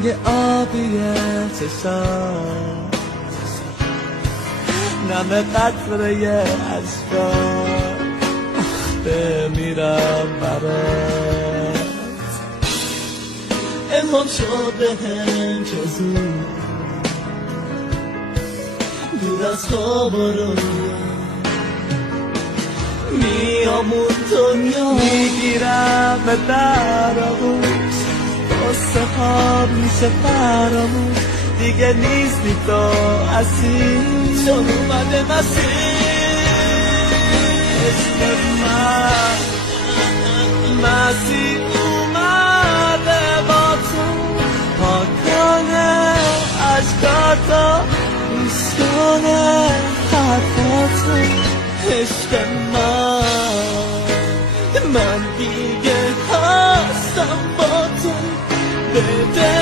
رنگ آبی چشام، نم قطره اشکام، بمیرم برات. الهام شد بهم که زود دور از خواب و رویا میامون دنیا، میگیرم به در آغوش، قصه ها میشه فراموش، دیگه نیستی تو اسیر، چون اومده مسیر. عشق من مسیر اومده با تو، پاکانه عشقاتو، گوش کنه حرفاتو. عشق من دیگه هستم با تو، بده